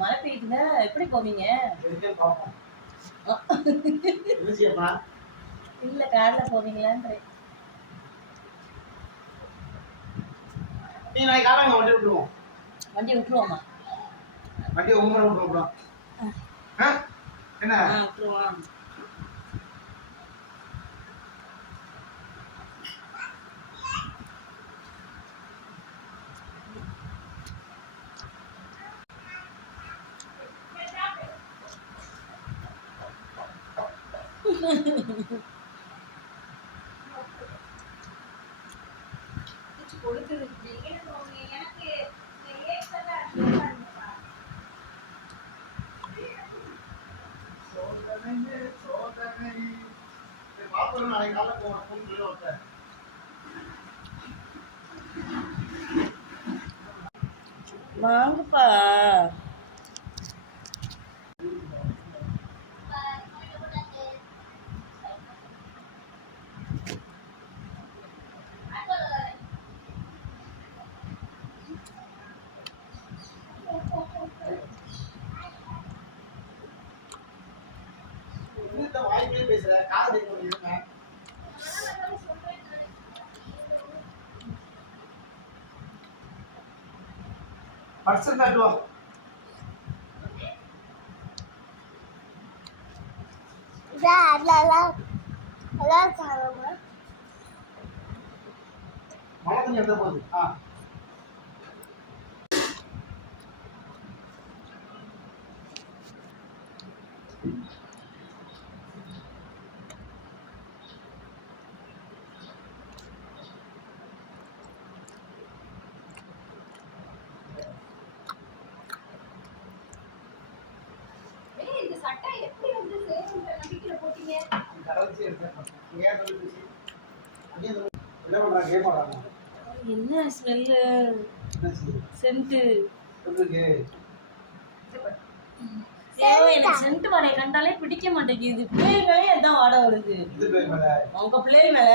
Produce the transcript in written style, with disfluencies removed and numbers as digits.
மழை பெய்யுதுங்க, எப்படி போவீங்க? இல்ல கார்ல போவீங்களான்றேன். வண்டி விட்டுருவோமா? வண்டி உங்க விட்டுருவோம். என்ன விட்டுருவோம். வாங்கப்பா. வாய்ப்பே பேசுற காசு பர்சன் காட்டுவா. மழை கொஞ்சம் எந்த போகுது. என்ன ஸ்மெல்லு? சென்ட். எனக்கு சென்ட் வாடகை கண்டாலே பிடிக்க மாட்டேங்குது. பிள்ளைகளே அதான் வாடகை வருது. உங்க பிள்ளைகள் மேல